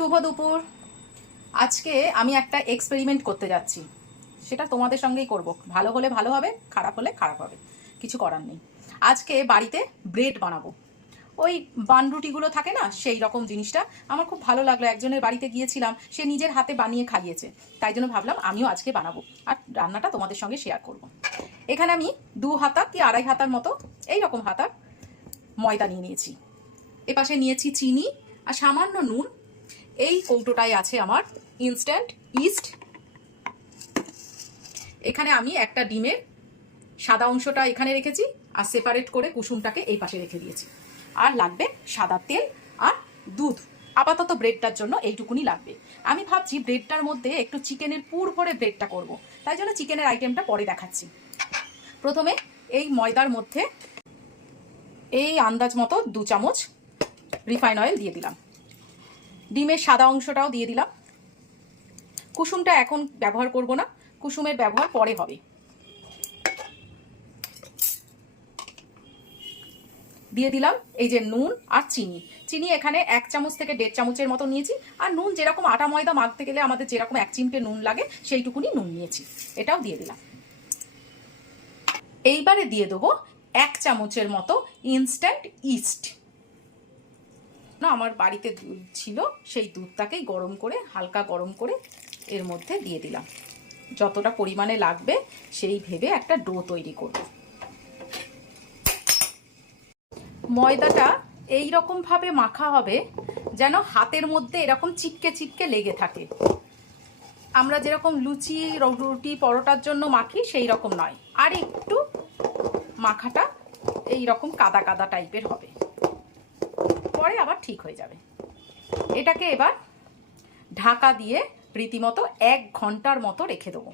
শুভ দুপুর। আজকে আমি একটা এক্সপেরিমেন্ট করতে যাচ্ছি। সেটা তোমাদের সঙ্গেই করব। ভালো হলে ভালো হবে, খারাপ হলে খারাপ হবে। কিছু করার নেই। আজকে বাড়িতে ব্রেড বানাবো। ওই বানরুটিগুলো থাকে না, সেই রকম জিনিসটা। আমার খুব ভালো লাগল, একজনের বাড়িতে গিয়েছিলাম, সে নিজের হাতে বানিয়ে খাইয়েছে। তাই জন্য ভাবলাম আমিও আজকে বানাবো। আর রান্নাটা তোমাদের সঙ্গে শেয়ার করব। এখানে আমি দু হাতা কি আড়াই হাতার মতো এই রকম হাতার ময়দা নিয়ে নিয়েছি। এপাশে নিয়েছি চিনি, আর সামান্য নুন এই কৌটোটায় আছে আমার ইনস্ট্যান্ট ইস্ট এখানে আমি একটা ডিমের সাদা অংশটা এখানে রেখেছি আর সেপারেট করে কুসুমটাকে এই পাশে রেখে দিয়েছি। আর লাগবে সাদা তেল আর দুধ। আপাতত ব্রেডটার জন্য এইটুকুনি লাগবে। আমি ভাবছি ব্রেডটার মধ্যে একটু চিকেনের পুর ভরে ব্রেডটা করব। তাই জন্য চিকেনের আইটেমটা পরে দেখাচ্ছি। প্রথমে এই ময়দার মধ্যে এই আন্দাজ মতো দু চামচ রিফাইন অয়েল দিয়ে দিলাম। ডিমের সাদা অংশটাও দিয়ে দিলাম। কুসুমটা এখন ব্যবহার করব না, কুসুমের ব্যবহার পরে হবে। দিয়ে দিলাম এই যে নুন আর চিনি। চিনি এখানে এক চামচ থেকে দেড় চামচের মতো নিয়েছি। আর নুন যেরকম আটা ময়দা মাখতে গেলে আমাদের যেরকম এক চিমটে নুন লাগে, সেইটুকুনি নুন নিয়েছি। এটাও দিয়ে দিলাম। এইবারে দিয়ে দেবো এক চামচের মতো ইনস্ট্যান্ট ইস্ট না আমার বাড়িতে দুধ ছিল, সেই দুধটাকেই গরম করে, হালকা গরম করে এর মধ্যে দিয়ে দিলাম। যতটা পরিমাণে লাগবে, সেই ভেবে একটা ডো তৈরি করব। ময়দাটা এই রকম ভাবে মাখা হবে, যেন হাতের মধ্যে এরকম চিপকে চিপকে লেগে থাকে। আমরা যেরকম লুচি রুটি, পরোটার জন্য মাখি, সেই রকম নয়। আর একটু মাখাটা এই রকম কাদা কাদা টাইপের হবে। পরে আবার ঠিক হয়ে যাবে। এটাকে এবার ঢাকা দিয়ে রীতিমতো এক ঘণ্টার মতো রেখে দেবো।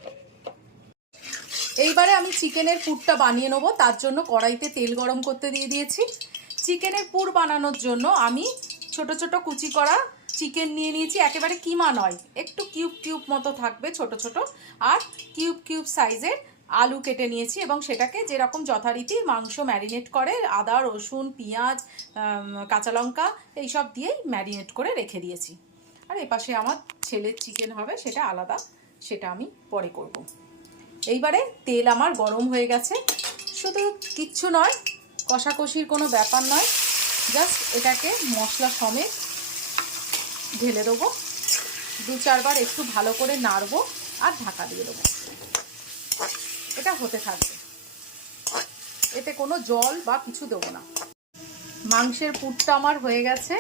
এইবারে আমি চিকেনের পুরটা বানিয়ে নেব, তার জন্য কড়াইতে তেল গরম করতে দিয়ে দিয়েছি। চিকেনের পুর বানানোর জন্য আমি ছোট ছোট কুচি করা চিকেন নিয়ে নিয়েছি, একেবারে কিমা নয়, একটু কিউব কিউব মতো থাকবে ছোট ছোট, আর কিউব কিউব সাইজের আলু কেটে নিয়েছি এবং সেটাকে যেরকম যথারীতি মাংস ম্যারিনেট করে, আদা, রসুন, পেঁয়াজ কাঁচা লঙ্কা, এইসব দিয়েই ম্যারিনেট করে রেখে দিয়েছি। আর এপাশে আমার ছেলের চিকেন হবে, সেটা আলাদা, সেটা আমি পরে করব। এইবারে তেল আমার গরম হয়ে গেছে। শুধু কিচ্ছু নয়, কষাকষির কোনো ব্যাপার নয়, জাস্ট এটাকে মশলা সমেত ঢেলে দেবো। দু চারবার একটু ভালো করে নাড়বো আর ঢাকা দিয়ে দেবো। এটা হতে থাকবে। এতে কোনো জল বা কিছু দেবো না। মাংসের পুরটা আমার হয়ে গেছে।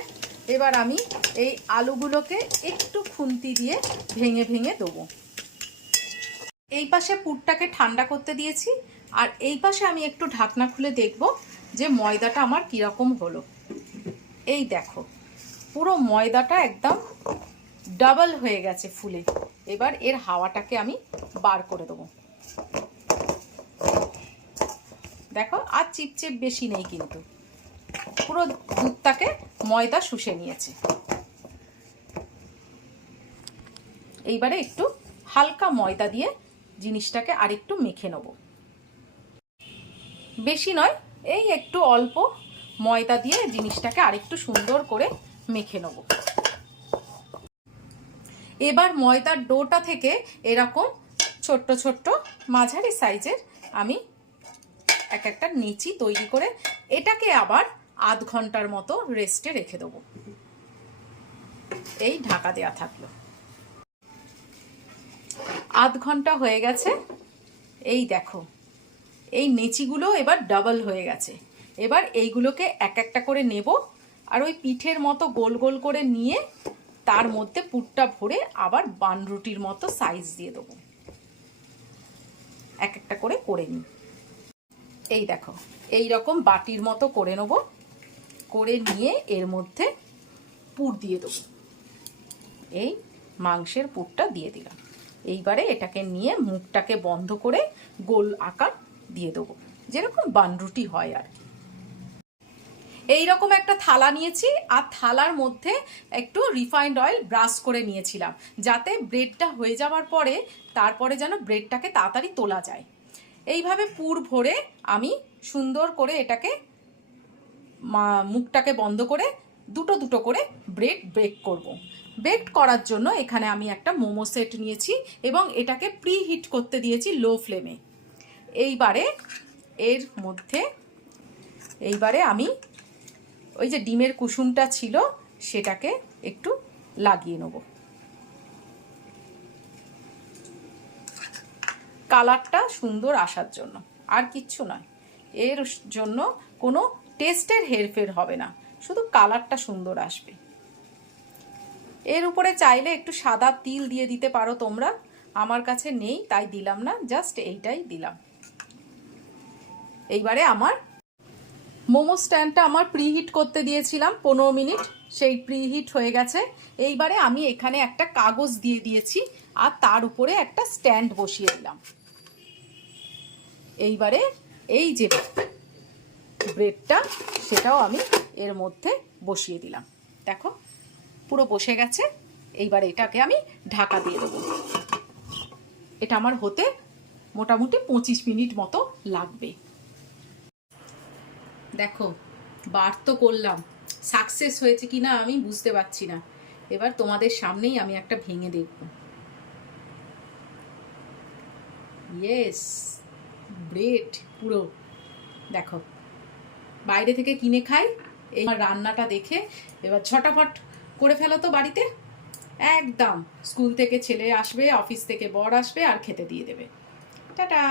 এবার আমি এই আলুগুলোকে একটু খুন্তি দিয়ে ভেঙে ভেঙে দেবো। এই পাশে পুরটাকে ঠান্ডা করতে দিয়েছি। আর এই পাশে আমি একটু ঢাকনা খুলে দেখব যে ময়দাটা আমার কীরকম হলো। এই দেখো, পুরো ময়দাটা একদম ডাবল হয়ে গেছে ফুলে। এবার এর হাওয়াটাকে আমি বার করে দেবো। দেখো, আর চিপচিপ বেশি নেই কিন্তু। পুরো দুধটাকে ময়দা শুষে নিয়েছে। এইবারে একটু হালকা ময়দা দিয়ে জিনিসটাকে আরেকটু মেখে নেব। বেশি নয়, এই একটু অল্প ময়দা দিয়ে জিনিসটাকে আরেকটু সুন্দর করে মেখে নেব। এবার ময়দার ডোটা থেকে এরকম ছোট্ট ছোট্ট মাঝারি সাইজের আমি এক একটা নেচি তৈরি করে এটাকে আবার আধ ঘণ্টার মতো রেস্টে রেখে দেবো। এই ঢাকা দেয়া থাকল। আধ ঘণ্টা হয়ে গেছে। এই দেখো, এই নেচিগুলো এবার ডাবল হয়ে গেছে। এবার এইগুলোকে এক একটা করে নেব আর ওই পিঠের মতো গোল গোল করে নিয়ে তার মধ্যে পুরটা ভরে আবার বানরুটির মতো সাইজ দিয়ে দেবো। এক একটা করে করে নিই। এই দেখো, এই রকম বাটির মতো করে নেব। করে নিয়ে এর মধ্যে পুর দিয়ে দেবো। এই মাংসের পুরটা দিয়ে দিলাম। এইবারে এটাকে নিয়ে মুখটাকে বন্ধ করে গোল আকার দিয়ে দেবো। যেরকম বানরুটি হয় আর এই রকম একটা থালা নিয়েছি, আর থালার মধ্যে একটু রিফাইন্ড অয়েল ব্রাশ করে নিয়েছিলাম, যাতে ব্রেডটা হয়ে যাওয়ার পরে তারপরে যেন ব্রেডটাকে তাড়াতাড়ি তোলা যায়। এইভাবে পুর ভরে আমি সুন্দর করে এটাকে মুখটাকে বন্ধ করে দুটো দুটো করে ব্রেড ব্রেক করব। বেকড করার জন্য এখানে আমি একটা মোমো সেট নিয়েছি এবং এটাকে প্রি হিট করতে দিয়েছি লো ফ্লেমে এইবারে এর মধ্যে, এইবারে আমি ওই যে ডিমের কুসুমটা ছিল সেটাকে একটু লাগিয়ে নেব কালারটা সুন্দর আসার জন্য। আর কিচ্ছু নয়। এর জন্য কোনো টেস্টের হেরফের হবে না। শুধু কালারটা সুন্দর আসবে। এর উপরে চাইলে একটু সাদা তিল দিয়ে দিতে পারো তোমরা। আমার কাছে নেই, তাই দিলাম না। জাস্ট এইটাই দিলাম। এইবারে আমার মোমো স্ট্যান্ডটা আমার প্রিহিট করতে দিয়েছিলাম পনেরো মিনিট। সেই প্রিহিট হয়ে গেছে। এইবারে আমি এখানে একটা কাগজ দিয়ে দিয়েছি আর তার উপরে একটা স্ট্যান্ড বসিয়ে দিলাম। এইবারে এই যে ব্রেডটা, সেটাও আমি এর মধ্যে বসিয়ে দিলাম। দেখো, পুরো বসে গেছে। এইবার এটাকে আমি ঢাকা দিয়ে দেবো। এটা আমার হতে মোটামুটি পঁচিশ মিনিট মতো লাগবে। দেখো, বার তো করলাম। সাকসেস হয়েছে কি না আমি বুঝতে পারছি না। এবার তোমাদের সামনেই আমি একটা ভেঙে দেখব। ইয়েস ব্রেড, পুরো। দেখো, বাইরে থেকে কিনে খাই, এই রান্নাটা দেখে। এবার ছটাফট করে ফেলো তো বাড়িতে। একদম, স্কুল থেকে ছেলে আসবে, অফিস থেকে বর আসবে, আর খেতে দিয়ে দেবে। টাটা!